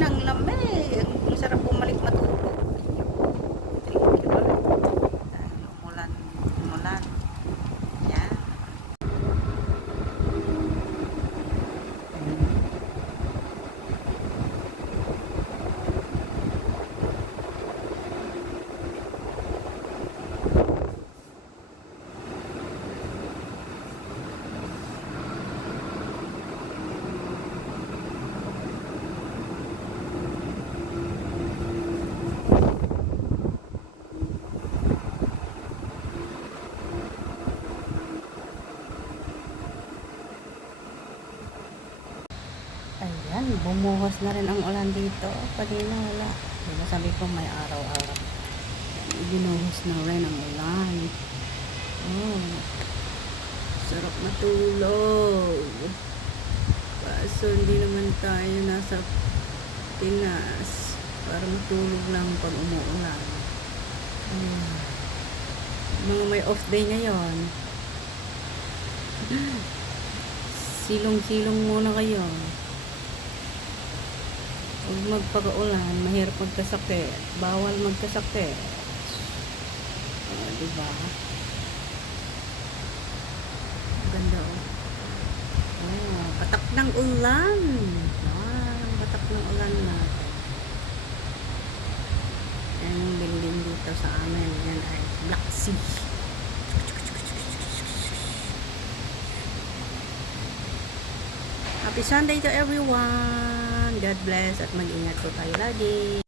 Ayun, ang lamig. Ang sarap bumalik matulog. Thank you, Lord. Umulan. Umulan. Yan. Ayan, bumuhos na rin ang ulan dito. Kanina wala. Diba sabi ko may araw-araw. Binuhos na rin ang ulan. Oh, sarap matulog. Kaso hindi naman tayo nasa Pinas para matulog lang pag umuulan. Mga may off day ngayon. Silong-silong muna kayo. Huwag magpakaulan, mahirap magkasakit. Bawal magkasakit. Diba? Ganda oh. Patak ng ulan. Patak ng ulan natin. Yan yung building dito sa amin. Yan ay Black Sea. Happy Sunday to everyone. God bless at mag-ingat po tayo lagi.